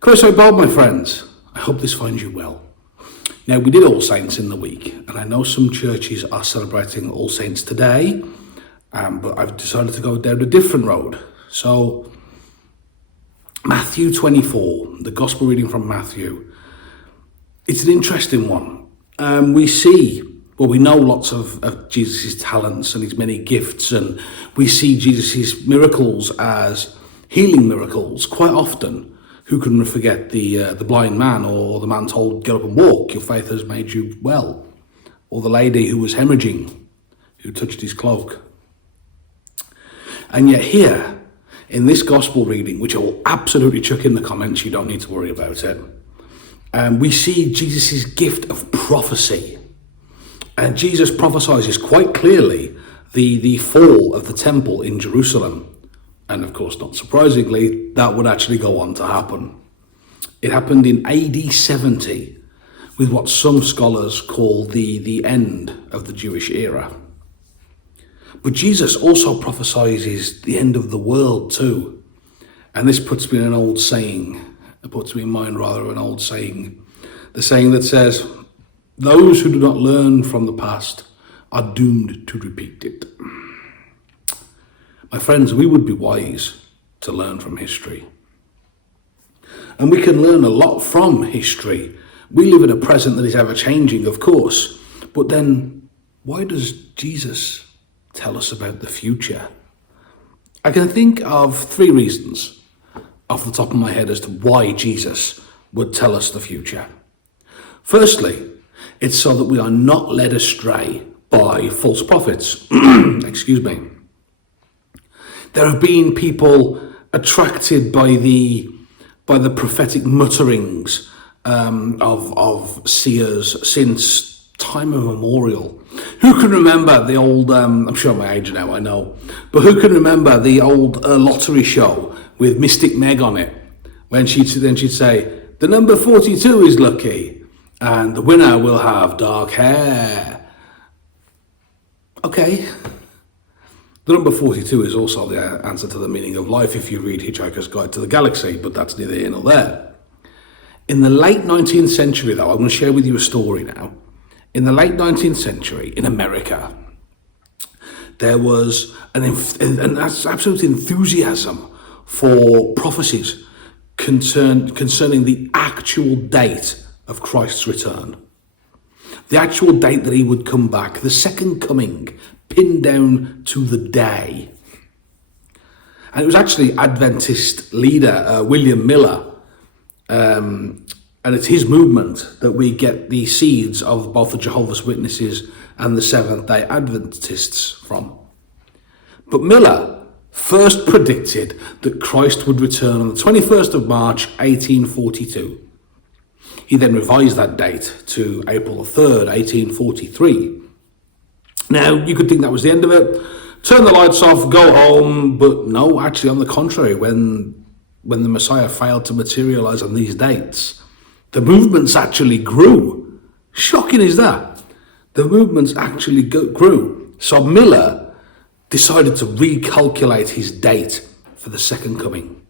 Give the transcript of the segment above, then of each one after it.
Chris, Bob, my friends, I hope this finds you well. Now, we did All Saints in the week, and I know some churches are celebrating All Saints today, but I've decided to go down a different road. So, Matthew 24, the Gospel reading from Matthew, it's an interesting one. We know lots of Jesus' talents and his many gifts, and we see Jesus' miracles as healing miracles quite often. Who can forget the blind man, or the man told, "Get up and walk, your faith has made you well," or the lady who was hemorrhaging, who touched his cloak. And yet here, in this gospel reading, which I will absolutely chuck in the comments, you don't need to worry about it, we see Jesus' gift of prophecy. And Jesus prophesies quite clearly the fall of the temple in Jerusalem. And of course, not surprisingly, that would actually go on to happen. It happened in AD 70, with what some scholars call the end of the Jewish era. But Jesus also prophesies the end of the world too. And this puts me in an old saying. It puts me in mind rather of an old saying. The saying that says, "Those who do not learn from the past are doomed to repeat it." My friends, we would be wise to learn from history. And we can learn a lot from history. We live in a present that is ever changing, of course. But then, why does Jesus tell us about the future? I can think of 3 reasons off the top of my head as to why Jesus would tell us the future. Firstly, it's so that we are not led astray by false prophets. Excuse me. There have been people attracted by the prophetic mutterings of seers since time immemorial. Who can remember the old, I'm sure my age now, I know, but who can remember the old lottery show with Mystic Meg on it? When she'd say, "The number 42 is lucky, and the winner will have dark hair." Okay. The number 42 is also the answer to the meaning of life if you read Hitchhiker's Guide to the Galaxy, but that's neither here nor there. In the late 19th century, though, I'm going to share with you a story now. In the late 19th century, in America, there was an absolute enthusiasm for prophecies concerning the actual date of Christ's return. The actual date that he would come back, the second coming, pinned down to the day. And it was actually Adventist leader William Miller, and it's his movement that we get the seeds of both the Jehovah's Witnesses and the Seventh-day Adventists from. But Miller first predicted that Christ would return on the 21st of March, 1842. He then revised that date to April 3rd, 1843. Now, you could think that was the end of it, turn the lights off, go home, but no, actually on the contrary, when the Messiah failed to materialize on these dates, the movements actually grew. Shocking is that? The movements actually grew. So Miller decided to recalculate his date for the second coming.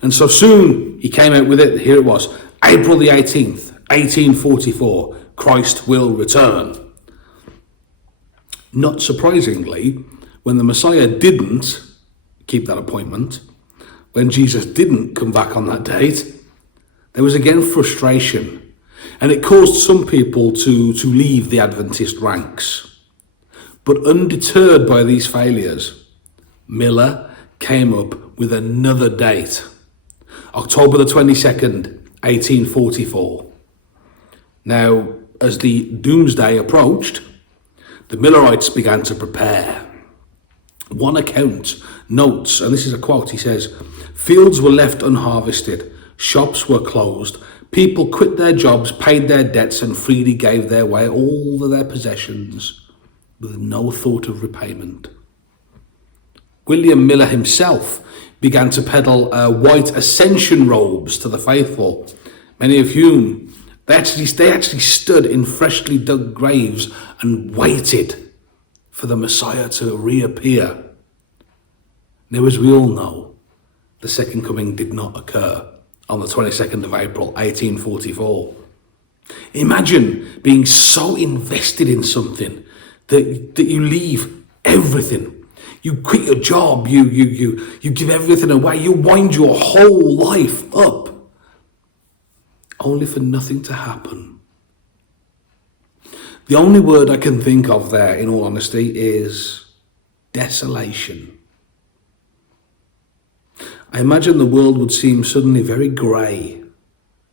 And so soon he came out with it, here it was, April the 18th, 1844, Christ will return. Not surprisingly, when the Messiah didn't keep that appointment, when Jesus didn't come back on that date, there was again frustration, and it caused some people to leave the Adventist ranks. But undeterred by these failures, Miller came up with another date, October the 22nd, 1844. Now, as the doomsday approached, the Millerites began to prepare. One account notes, and this is a quote, he says, "Fields were left unharvested, shops were closed, people quit their jobs, paid their debts, and freely gave their way all of their possessions with no thought of repayment." William Miller himself began to peddle white ascension robes to the faithful, many of whom they actually stood in freshly dug graves and waited for the Messiah to reappear. Now, as we all know, the second coming did not occur on the 22nd of April, 1844. Imagine being so invested in something that you leave everything. You quit your job, you give everything away, you wind your whole life up, only for nothing to happen. The only word I can think of there, in all honesty, is desolation. I imagine the world would seem suddenly very grey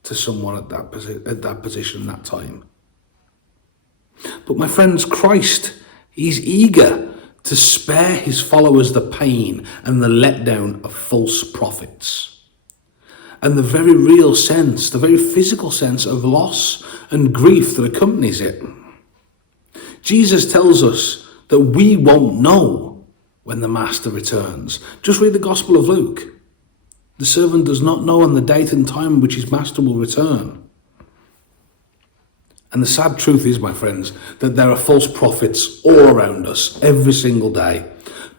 to someone at that position, that time. But my friends, Christ, he's eager to spare his followers the pain and the letdown of false prophets, and the very real sense, the very physical sense of loss and grief that accompanies it. Jesus tells us that we won't know when the Master returns. Just read the Gospel of Luke. The servant does not know on the date and time in which his master will return. And the sad truth is, my friends, that there are false prophets all around us every single day.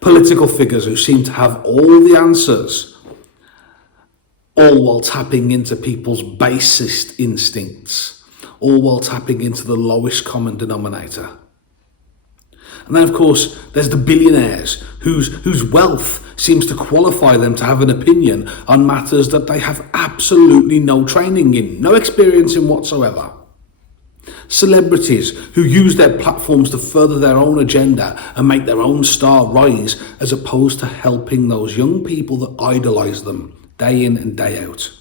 Political figures who seem to have all the answers, all while tapping into people's basest instincts, all while tapping into the lowest common denominator. And then, of course, there's the billionaires whose wealth seems to qualify them to have an opinion on matters that they have absolutely no training in, no experience in whatsoever. Celebrities who use their platforms to further their own agenda and make their own star rise, as opposed to helping those young people that idolize them day in and day out.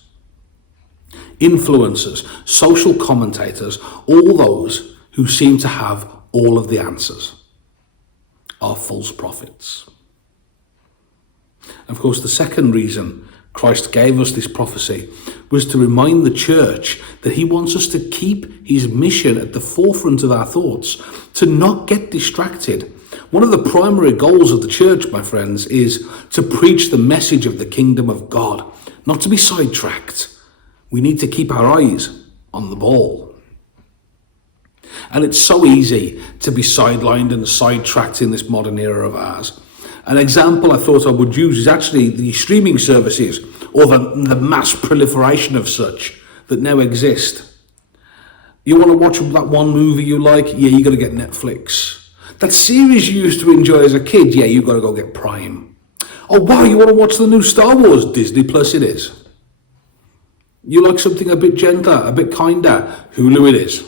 Influencers, social commentators, all those who seem to have all of the answers are false prophets. Of course, the second reason Christ gave us this prophecy was to remind the church that he wants us to keep his mission at the forefront of our thoughts, to not get distracted. One of the primary goals of the church, my friends, is to preach the message of the kingdom of God, not to be sidetracked. We need to keep our eyes on the ball. And it's so easy to be sidelined and sidetracked in this modern era of ours. An example I thought I would use is actually the streaming services, or the mass proliferation of such that now exist. You want to watch that one movie you like? Yeah, you got to get Netflix. That series you used to enjoy as a kid? Yeah, you got to go get Prime. Oh wow, you want to watch the new Star Wars? Disney Plus it is. You like something a bit gentler, a bit kinder? Hulu it is.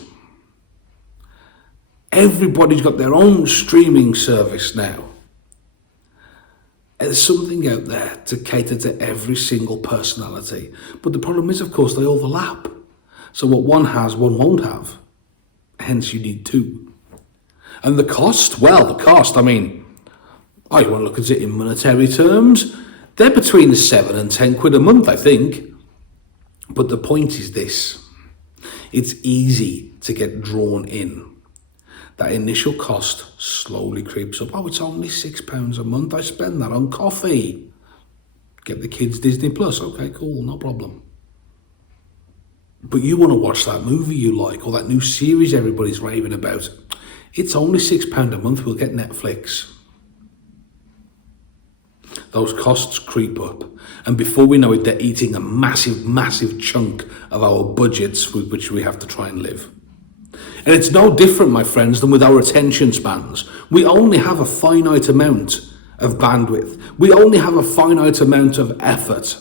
Everybody's got their own streaming service now. There's something out there to cater to every single personality. But the problem is, of course, they overlap. So what one has, one won't have. Hence, you need two. And the cost? Well, I mean, you want to look at it in monetary terms? They're between 7 and 10 quid a month, I think. But the point is this. It's easy to get drawn in. That initial cost slowly creeps up. Oh, it's only £6 a month. I spend that on coffee. Get the kids Disney Plus. Okay, cool, no problem. But you want to watch that movie you like, or that new series everybody's raving about. It's only £6 a month. We'll get Netflix. Those costs creep up. And before we know it, they're eating a massive, massive chunk of our budgets with which we have to try and live. And it's no different, my friends, than with our attention spans. We only have a finite amount of bandwidth. We only have a finite amount of effort.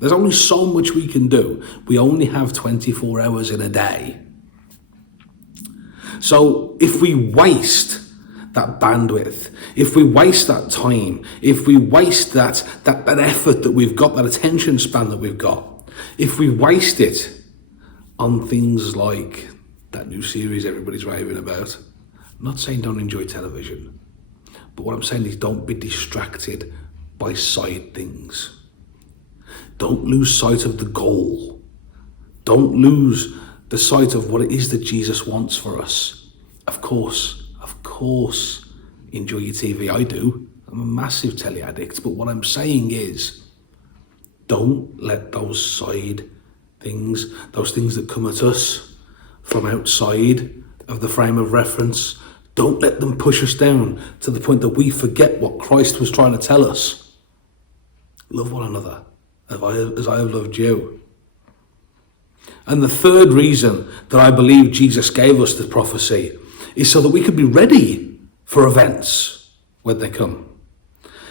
There's only so much we can do. We only have 24 hours in a day. So if we waste that bandwidth, if we waste that time, if we waste that effort that we've got, that attention span that we've got, if we waste it on things like that new series everybody's raving about. I'm not saying don't enjoy television, but what I'm saying is don't be distracted by side things. Don't lose sight of the goal. Don't lose the sight of what it is that Jesus wants for us. Of course, enjoy your TV. I do. I'm a massive telly addict, but what I'm saying is don't let those side things, those things that come at us from outside of the frame of reference, don't let them push us down to the point that we forget what Christ was trying to tell us. Love one another as I have loved you. And the third reason that I believe Jesus gave us the prophecy is so that we could be ready for events when they come.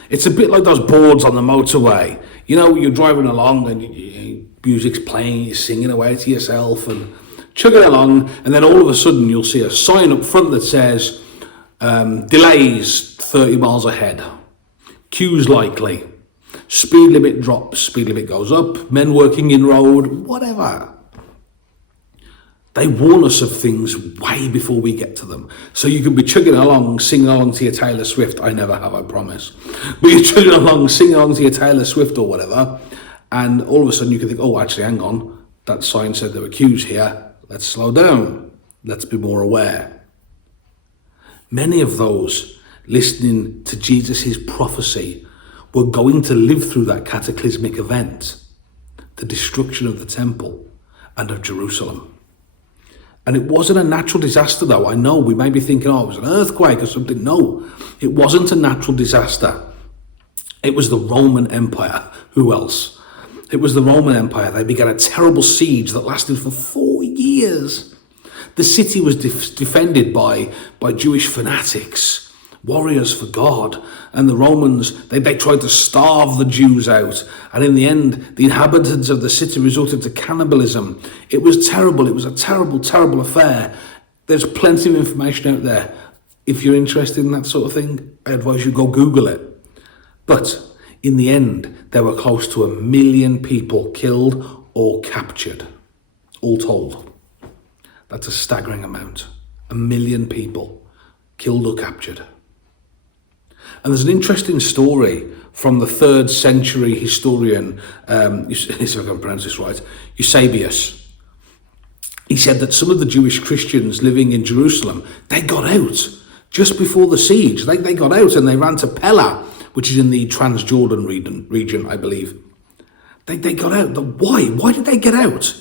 It's a bit like those boards on the motorway. You know, you're driving along and music's playing, you're singing away to yourself and chugging along, and then all of a sudden you'll see a sign up front that says, delays 30 miles ahead, queues likely, speed limit drops, speed limit goes up, men working in road, whatever. They warn us of things way before we get to them. So you can be chugging along, singing along to your Taylor Swift. I never have, I promise. But you're chugging along, singing along to your Taylor Swift or whatever, and all of a sudden you can think, oh, actually, hang on. That sign said there were queues here. Let's slow down. Let's be more aware. Many of those listening to Jesus' prophecy were going to live through that cataclysmic event, the destruction of the temple and of Jerusalem. And it wasn't a natural disaster, though. I know we may be thinking, oh, it was an earthquake or something. No, it wasn't a natural disaster. It was the Roman Empire. Who else? It was the Roman Empire. They began a terrible siege that lasted for 4 years. The city was defended by Jewish fanatics, warriors for God, and the Romans, they tried to starve the Jews out, and in the end, the inhabitants of the city resorted to cannibalism. It was terrible. It was a terrible, terrible affair. There's plenty of information out there. If you're interested in that sort of thing, I advise you go Google it. But in the end, there were close to 1 million people killed or captured, all told. That's a staggering amount. 1 million people killed or captured. And there's an interesting story from the 3rd century historian, if I can pronounce this right, Eusebius. He said that some of the Jewish Christians living in Jerusalem, they got out just before the siege. They got out and they ran to Pella, which is in the Transjordan region, I believe. They got out. Why? Why did they get out?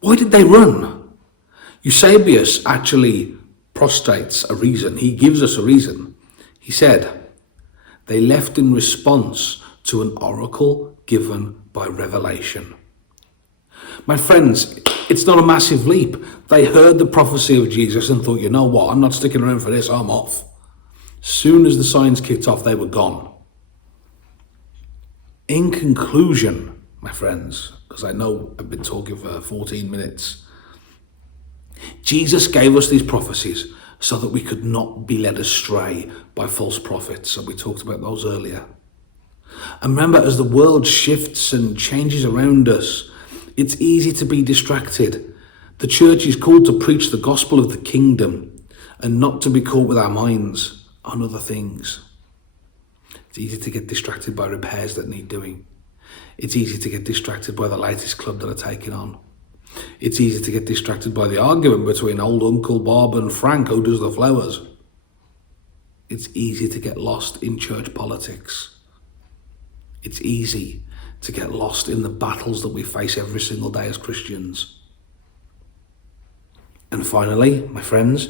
Why did they run? Eusebius actually prostrates a reason. He gives us a reason. He said, they left in response to an oracle given by revelation. My friends, it's not a massive leap. They heard the prophecy of Jesus and thought, you know what, I'm not sticking around for this, I'm off. Soon as the signs kicked off, they were gone. In conclusion, my friends, because I know I've been talking for 14 minutes, Jesus gave us these prophecies so that we could not be led astray by false prophets. And we talked about those earlier. And remember, as the world shifts and changes around us, it's easy to be distracted. The church is called to preach the gospel of the kingdom and not to be caught with our minds on other things. It's easy to get distracted by repairs that need doing. It's easy to get distracted by the latest club that are taking on. It's easy to get distracted by the argument between old Uncle Bob and Frank who does the flowers. It's easy to get lost in church politics. It's easy to get lost in the battles that we face every single day as Christians. And finally, my friends,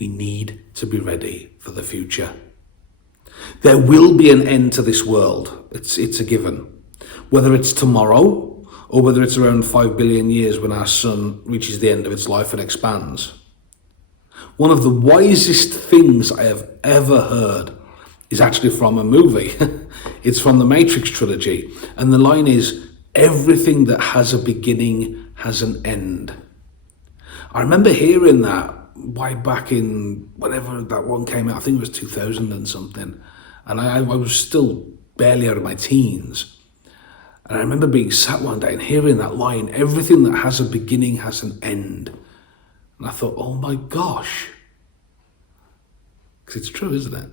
we need to be ready for the future. There will be an end to this world. It's a given. Whether it's tomorrow or whether it's around 5 billion years when our sun reaches the end of its life and expands. One of the wisest things I have ever heard is actually from a movie. It's from the Matrix trilogy. And the line is, everything that has a beginning has an end. I remember hearing that way back in whenever that one came out. I think it was 2000 and something. And I was still barely out of my teens. And I remember being sat one day and hearing that line, everything that has a beginning has an end. And I thought, oh my gosh. Because it's true, isn't it?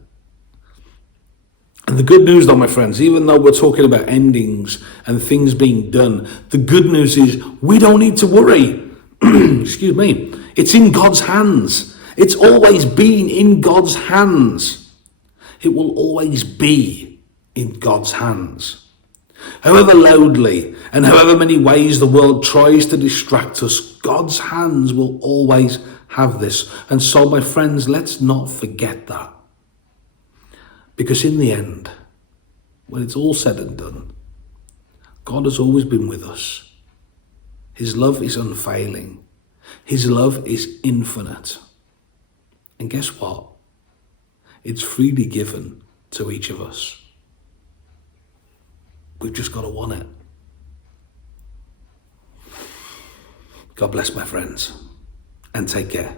And the good news though, my friends, even though we're talking about endings and things being done, the good news is we don't need to worry. Excuse me. It's in God's hands. It's always been in God's hands. It will always be in God's hands. However loudly and however many ways the world tries to distract us, God's hands will always have this. And so, my friends, let's not forget that. Because in the end, when it's all said and done, God has always been with us. His love is unfailing. His love is infinite. And guess what? It's freely given to each of us. We've just got to want it. God bless, my friends, and take care.